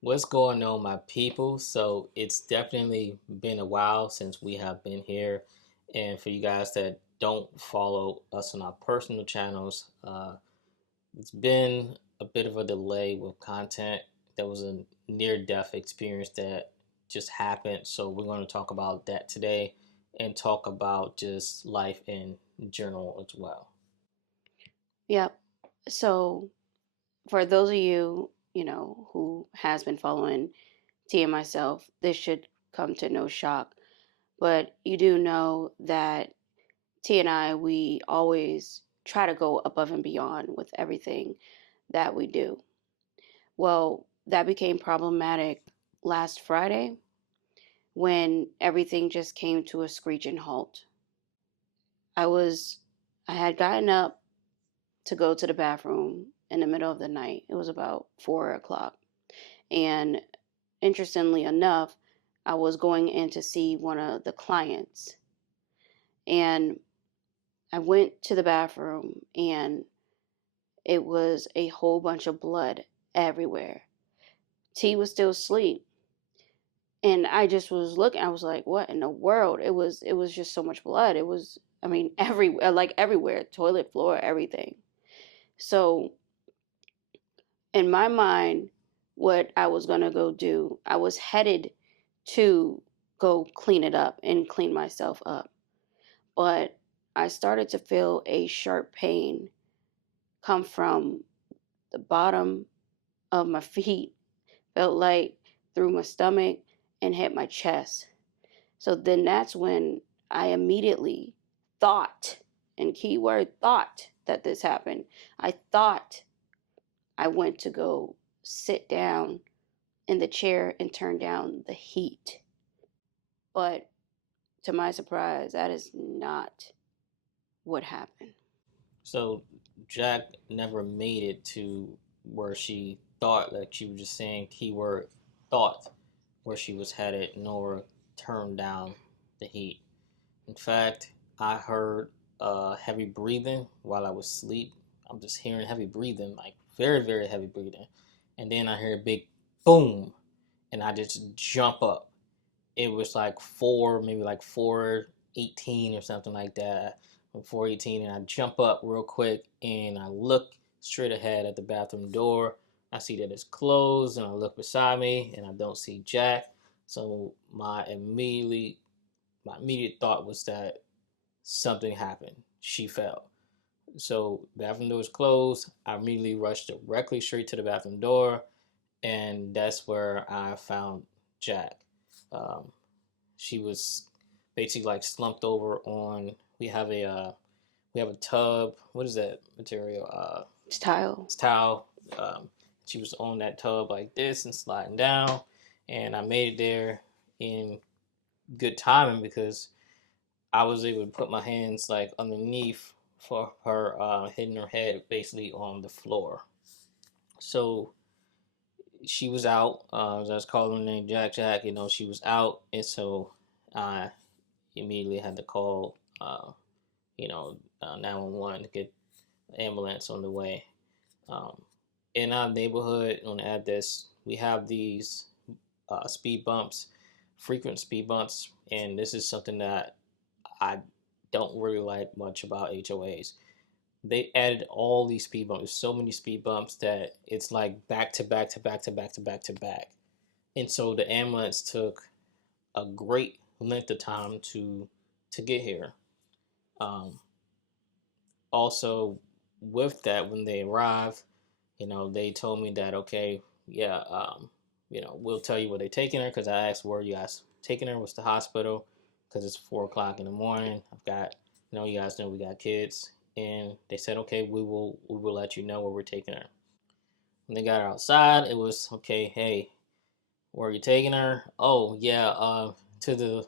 What's going on, my people? So it's definitely been a while since we have been here, and for you guys that don't follow us on our personal channels, it's been a bit of a delay with content. There was a near-death experience that just happened, so we're going to talk about that today, and talk about just life in general as well. Yep. So for those of you, who has been following T and myself, this should come to no shock. But you do know that T and I, we always try to go above and beyond with everything that we do. Well, that became problematic last Friday when everything just came to a screeching halt. I was I had gotten up to go to the bathroom in the middle of the night. It was about 4 o'clock. And interestingly enough, I was going in to see one of the clients. And I went to the bathroom and it was a whole bunch of blood everywhere. T was still asleep. And I just was looking, I was like, what in the world? It was just so much blood. It was, I mean, everywhere, like everywhere, toilet floor, everything. So in my mind, what I was going to go do, I was headed to go clean it up and clean myself up. But I started to feel a sharp pain come from the bottom of my feet, felt like through my stomach and hit my chest. So then that's when I immediately thought, and keyword thought, that this happened. I thought I went to go sit down in the chair and turn down the heat. But to my surprise, that is not what happened. So Jack never made it to where she thought, like she was just saying keyword thought, where she was headed, nor turned down the heat. In fact, I heard heavy breathing while I was asleep. I'm just hearing heavy breathing, like very, very heavy breathing. And then I hear a big boom, and I just jump up. It was like maybe like 4:18 or something like that. 4:18, and I jump up real quick and I look straight ahead at the bathroom door. I see that it's closed, and I look beside me and I don't see Jack. So my immediate thought was that something happened. She fell. So bathroom door was closed. I immediately rushed directly straight to the bathroom door, and that's where I found Jack. Um, she was basically like slumped over on. We have a tub. What is that material? Style. It's towel. Um, she was on that tub like this and sliding down, and I made it there in good timing because I was able to put my hands like underneath for her, hitting her head basically on the floor. So she was out. As I was calling her name, Jack Jack. She was out, and so I immediately had to call, 911 to get an ambulance on the way. Um, in our neighborhood on the address, we have these speed bumps, frequent speed bumps, and this is something that I don't really like much about HOAs. They added all these speed bumps, so many speed bumps that it's like back to back to back to back to back to back. And so the ambulance took a great length of time to get here. Um, Also, with that, when they arrived, they told me that okay, yeah, we'll tell you where they're taking her because I asked where you guys taking her was the hospital because it's 4 o'clock in the morning. I've got, you guys know we got kids, and they said okay, we will let you know where we're taking her. When they got her outside, it was okay. Hey, where are you taking her? Oh yeah, to the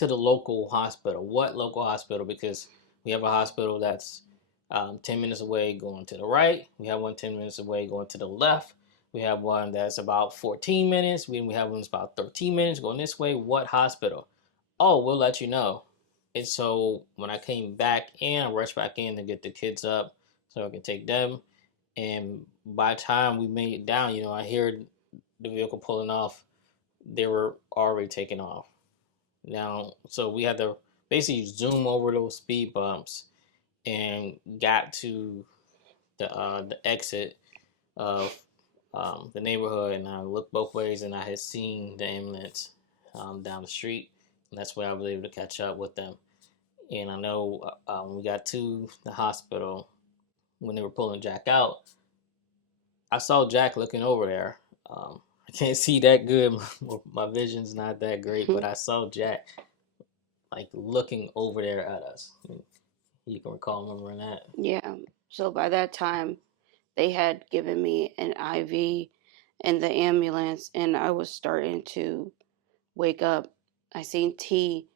local hospital. What local hospital? Because we have a hospital that's 10 minutes away going to the right. We have one 10 minutes away going to the left. We have one that's about 14 minutes. We have one that's about 13 minutes going this way. What hospital? Oh, we'll let you know. And so when I came back in, I rushed back in to get the kids up so I can take them. And by the time we made it down, I hear the vehicle pulling off, they were already taking off. Now, so we had to basically zoom over those speed bumps and got to the exit of the neighborhood, and I looked both ways, and I had seen the ambulance down the street, and that's where I was able to catch up with them. And I know when we got to the hospital, when they were pulling Jack out, I saw Jack looking over there. I can't see that good. My vision's not that great, but I saw Jack like looking over there at us. You can recall remembering that. Yeah. So by that time, they had given me an IV in the ambulance, and I was starting to wake up. I seen T.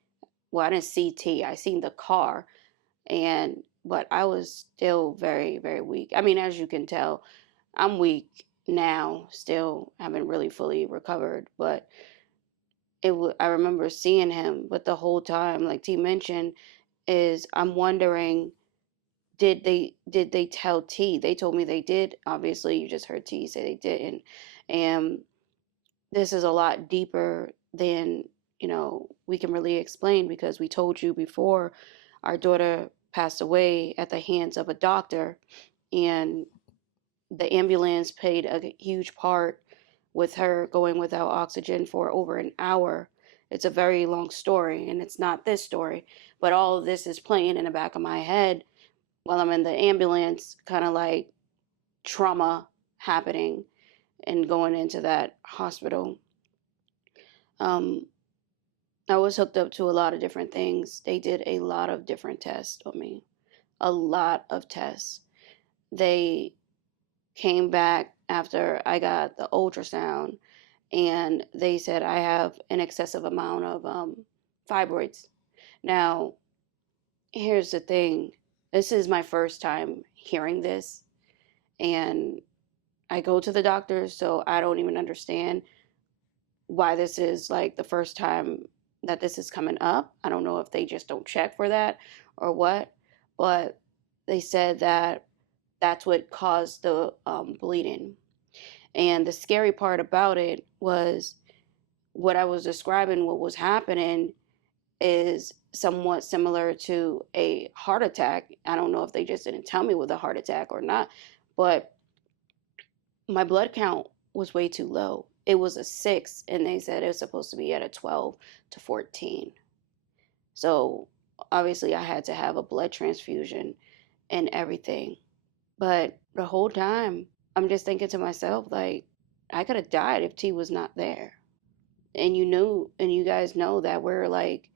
Well, I didn't see T. I seen the car, and but I was still very, very weak. I mean, as you can tell, I'm weak now. Still haven't really fully recovered, but I remember seeing him. But the whole time, like T mentioned, is I'm wondering, did they tell T? They told me they did. Obviously, you just heard T say they didn't. And this is a lot deeper than, we can really explain, because we told you before our daughter passed away at the hands of a doctor, and the ambulance played a huge part with her going without oxygen for over an hour. It's a very long story, and it's not this story, but all of this is playing in the back of my head while I'm in the ambulance, kind of like trauma happening and going into that hospital. Um, I was hooked up to a lot of different things. They did a lot of different tests on me, a lot of tests. They came back after I got the ultrasound, and they said I have an excessive amount of fibroids. Now, here's the thing, this is my first time hearing this, and I go to the doctor, so I don't even understand why this is like the first time that this is coming up. I don't know if they just don't check for that or what, but they said that that's what caused the bleeding. And the scary part about it was what I was describing, what was happening is somewhat similar to a heart attack. I don't know if they just didn't tell me with a heart attack or not, but my blood count was way too low. It was a 6, and they said it was supposed to be at a 12 to 14. So obviously, I had to have a blood transfusion and everything. But the whole time, I'm just thinking to myself, like, I could have died if T was not there. And you guys know that we're like,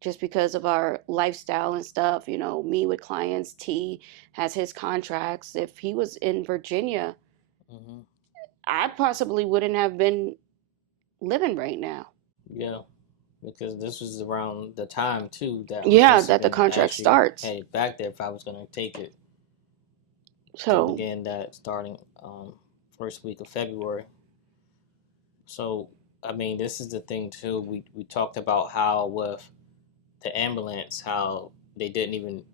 just because of our lifestyle and stuff, me with clients, T has his contracts. If he was in Virginia, Hmm. I possibly wouldn't have been living right now. Yeah, because this was around the time too that I was Yeah, supposed to that the been contract actually starts. headed back there if I was going to take it to So, begin that starting first week of February. So I mean, this is the thing too. We talked about how with the ambulance, how they didn't even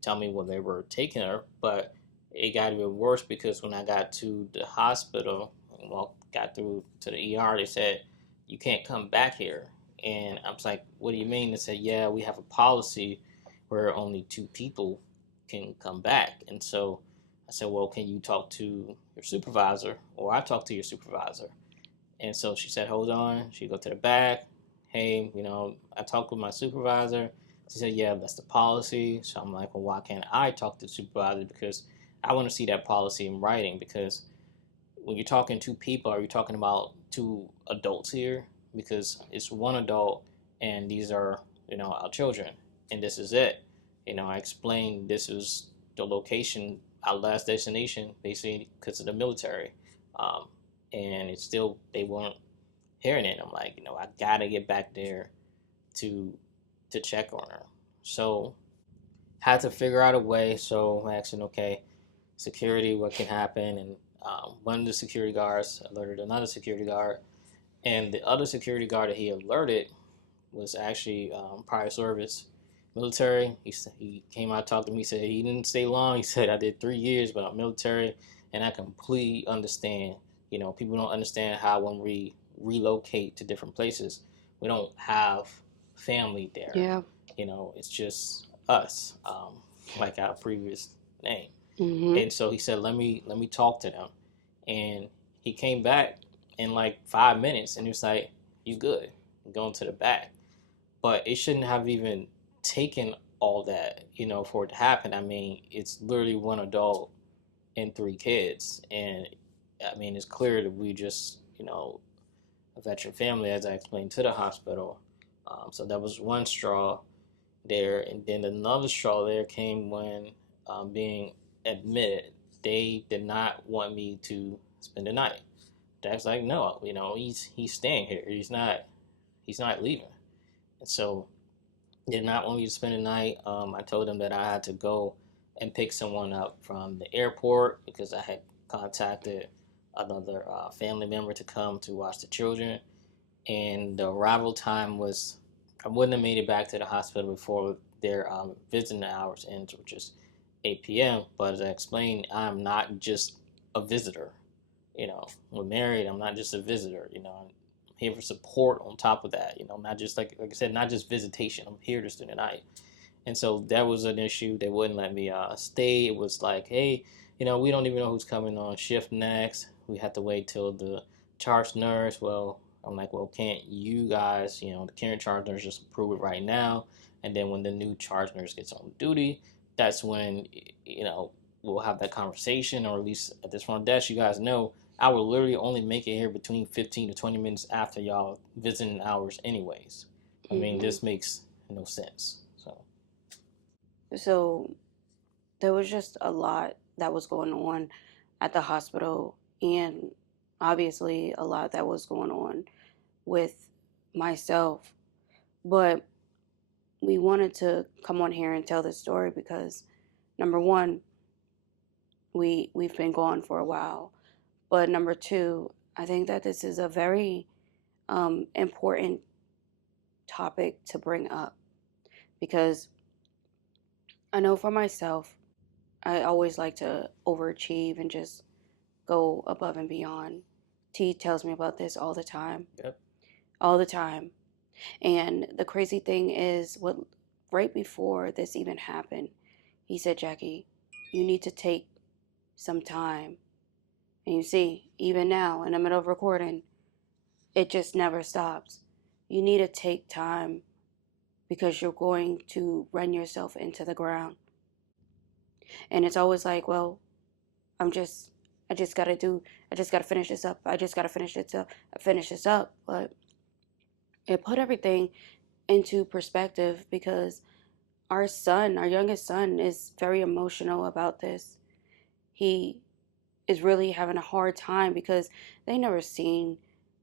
tell me when they were taking her, but it got even worse because when I got to the hospital, well, got through to the ER, they said you can't come back here, and I was like, what do you mean? They said, yeah, we have a policy where only 2 people can come back, and so I said, well, can you talk to your supervisor, or I talk to your supervisor? And so she said, hold on. She go to the back. Hey, I talked with my supervisor. She said, yeah, that's the policy. So I'm like, well, why can't I talk to the supervisor? Because I want to see that policy in writing. Because when you're talking 2 people, are you talking about 2 adults here? Because it's 1 adult and these are, our children. And this is it. I explained this is the location, our last destination, basically because of the military. Um, and it's still, they weren't hearing it. I'm like, I gotta get back there to check on her. So had to figure out a way. So I asked him, okay, security, what can happen? And one of the security guards alerted another security guard, and the other security guard that he alerted was actually prior service military. He came out, talked to me. He said he didn't stay long. He said I did 3 years, but I'm military, and I completely understand People don't understand how when we relocate to different places, we don't have family there. Yeah. It's just us, like our previous name. Mhm. And so he said, let me talk to them. And he came back in like 5 minutes, and he was like, "You good? Going to the back." But it shouldn't have even taken all that, for it to happen. I mean, it's literally one adult and three kids, and I mean, it's clear that we just, a veteran family, as I explained to the hospital. So that was one straw there, and then another straw there came when being admitted. They did not want me to spend the night. Dad's like, no, he's staying here. He's not leaving. And so did not want me to spend the night. I told him that I had to go and pick someone up from the airport because I had contacted another family member to come to watch the children. And the arrival time was, I wouldn't have made it back to the hospital before their visiting hours ends, which is 8 p.m. But as I explained, I'm not just a visitor. We're married. I'm not just a visitor. I'm here for support on top of that. Not just like I said, not just visitation. I'm here to spend the night. And so that was an issue. They wouldn't let me stay. It was like, hey, we don't even know who's coming on shift next. We have to wait till the charge nurse. Well, I'm like, well, can't you guys, the current charge nurse just approve it right now? And then when the new charge nurse gets on duty, that's when, we'll have that conversation, or at least at this front desk, you guys know I will literally only make it here between 15 to 20 minutes after y'all visiting hours, anyways. I mean, Mhm. this makes no sense. So. So there was just a lot that was going on at the hospital, and obviously a lot that was going on with myself. But we wanted to come on here and tell this story because number one, we've been gone for a while. But number two, I think that this is a very important topic to bring up because I know for myself, I always like to overachieve and just go above and beyond. T tells me about this all the time, Yep. all the time. And the crazy thing is, what right before this even happened, he said, Jackie, you need to take some time. And you see, even now in the middle of recording, it just never stops. You need to take time because you're going to run yourself into the ground. And it's always like, well, I'm just, I just got to do, I just got to finish this up. I just got to finish this up. I finish this up. But it put everything into perspective because our son, our youngest son, is very emotional about this. He is really having a hard time because they never seen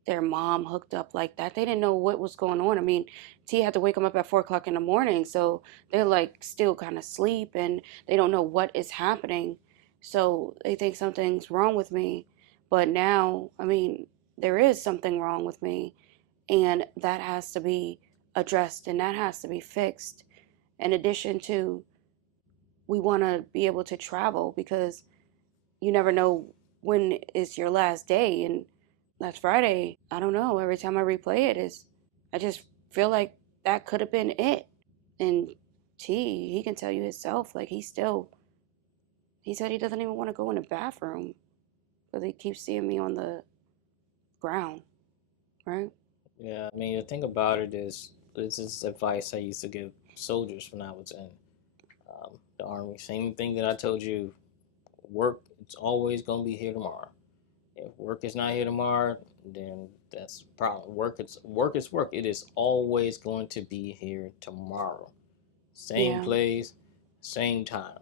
their mom hooked up like that. They didn't know what was going on. I mean, T had to wake them up at 4 o'clock in the morning, so they're like still kind of asleep and they don't know what is happening. So they think something's wrong with me. But now, I mean, there is something wrong with me, and that has to be addressed and that has to be fixed. In addition to, we want to be able to travel because you never know when is your last day. And last Friday, I don't know, every time I replay it is, I just feel like that could have been it. And T, he can tell you himself, like he said he doesn't even want to go in the bathroom because he keeps seeing me on the ground, right? Yeah, I mean, the thing about it is, this is advice I used to give soldiers when I was in the army. Same thing that I told you. Work, it's always gonna be here tomorrow. If work is not here tomorrow, then that's a problem. Work is work. It is always going to be here tomorrow. Same Yeah, place, same time.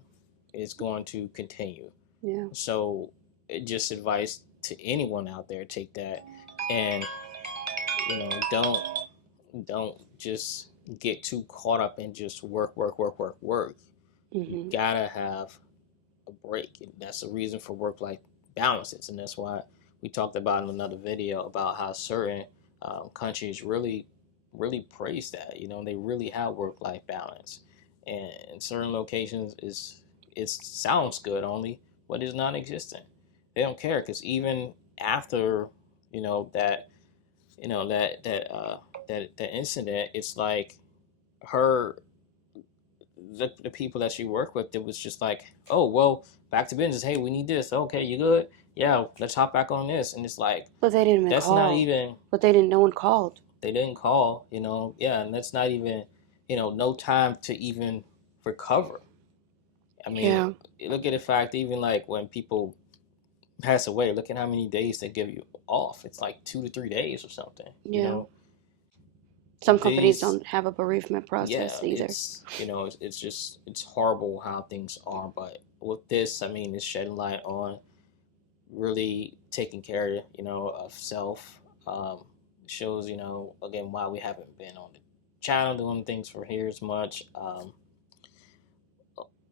It's going to continue. yeah. So, it just advice to anyone out there: take that, and don't just get too caught up in just work, work, work, work, work. You Hmm. gotta have a break. And that's the reason for work life balances. And that's why we talked about in another video about how certain countries really, really praise that. They really have work life balance. And in certain locations, it sounds good only, but it's non existent. They don't care because even after that that incident, it's like her the people that she worked with, it was just like, oh well, back to business. Hey, we need this. Okay, you good? Yeah, let's hop back on this. And it's like But they didn't even that's not call. even But they didn't. No one called. they didn't call. Yeah, and that's not even no time to even recover. I mean, Yeah. look at the fact even like when people pass away, look at how many days they give you off. It's like 2 to 3 days or something. Yeah. Some companies Things, don't have a bereavement yeah, process either. it's just it's horrible how things are. But with this, I mean, it's shedding light on really taking care, of self. Shows, again, why we haven't been on the channel doing things for here as much.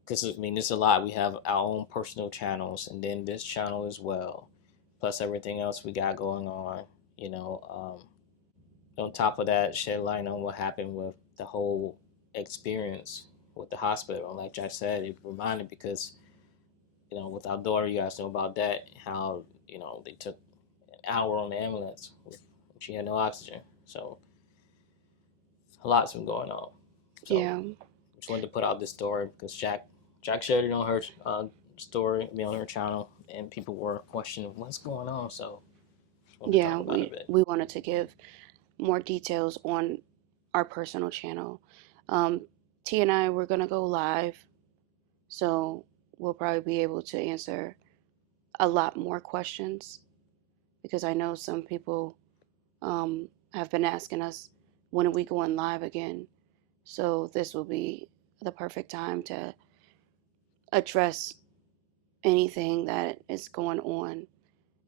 Because I mean, it's a lot. We have our own personal channels, and then this channel as well, plus everything else we got going on. You know, on top of that, shed light on what happened with the whole experience with the hospital. And like Jack said, it reminded because with our daughter, you guys know about that. How they took an hour on the ambulance. She had no oxygen, so a lot's been going on. So Yeah. just wanted to put out this story because Jack shared it on her story, on her channel, and people were questioning what's going on. So just wanted to talk Yeah. about it a We bit. we wanted to give more details on our personal channel. Um, T and I were gonna go live, so we'll probably be able to answer a lot more questions because I know some people have been asking us when are we going live again. So this will be the perfect time to address anything that is going on.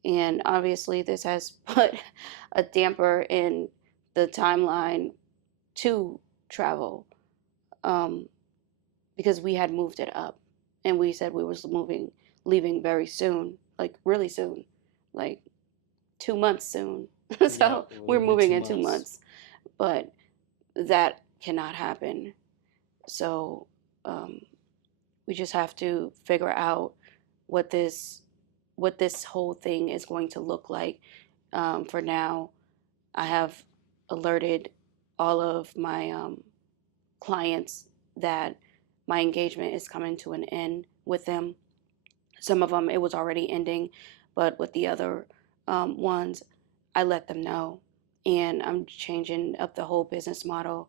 And obviously, this has put a damper in the timeline to travel um, because we had moved it up and we said we was leaving very soon, like really soon, like 2 months soon. Yeah, So we're we're leaving in moving two in two months. months, but that cannot happen. So we just have to figure out what this whole thing is going to look like. For now, I have alerted all of my clients that my engagement is coming to an end with them. Some of them it was already ending, but with the other ones, I let them know, and I'm changing up the whole business model.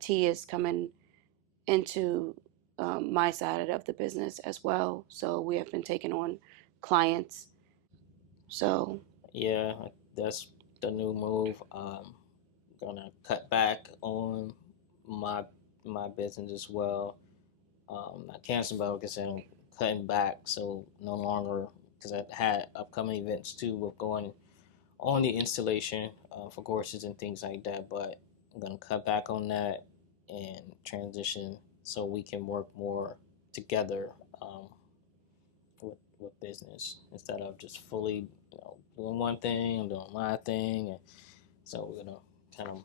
T is coming into my side of the business as well, so we have been taking on clients. So Yeah, that's the new move. Gonna cut back on my my business as well. Not canceling, but like I said, I'm cutting back. So no longer because I had upcoming events too with going on the installation for courses and things like that. But I'm gonna cut back on that and transition so we can work more together um, with business instead of just fully doing one thing and doing my thing. And so we're gonna kind of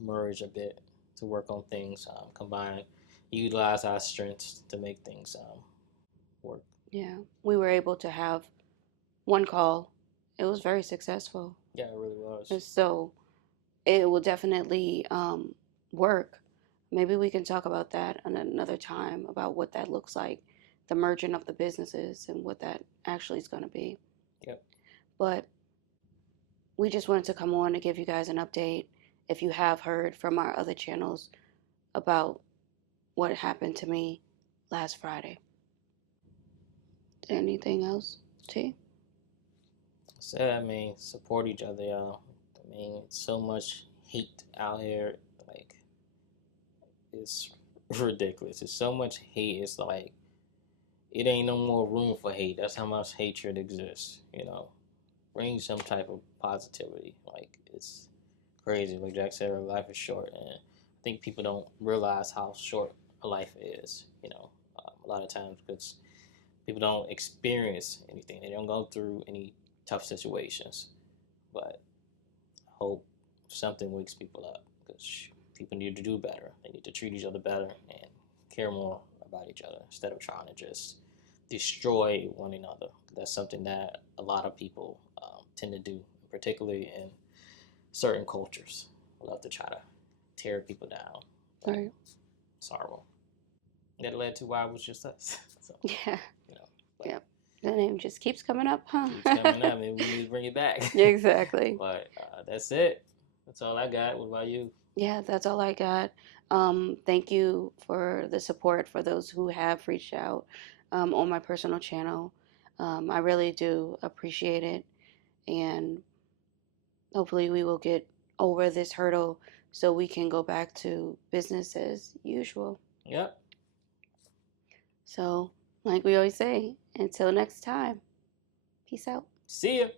merge a bit to work on things, combine, utilize our strengths to make things work. yeah, we were able to have one call. It was very successful. Yeah, it really was. So it will definitely work. Maybe we can talk about that another time about what that looks like, the merging of the businesses and what that actually is going to be. Yep. But we just wanted to come on to give you guys an update. If you have heard from our other channels about what happened to me last Friday. Anything else, T? So I mean, support each other, y'all. I mean, so much hate out here. Like it's ridiculous. It's so much hate. It's like it ain't no more room for hate. That's how much hatred exists. Bring some type of positivity. Like it's crazy. Like Jack said, life is short, and I think people don't realize how short a life is. A lot of times because people don't experience anything. They don't go through any tough situations. But I hope something wakes people up because people need to do better. They need to treat each other better and care more about each other instead of trying to just destroy one another. That's something that a lot of people tend to do, particularly in certain cultures. Love to try to tear people down. But Right. it's horrible. That led to why it was just us. So, Yeah. you know, but Yeah. The name just keeps coming up, huh? keeps coming up. Maybe we need to bring it back. Exactly. But that's it. That's all I got. What about you? Yeah, that's all I got. Thank you for the support for those who have reached out on my personal channel. I really do appreciate it. And hopefully, we will get over this hurdle so we can go back to business as usual. Yep. So, like we always say, until next time, peace out. See ya.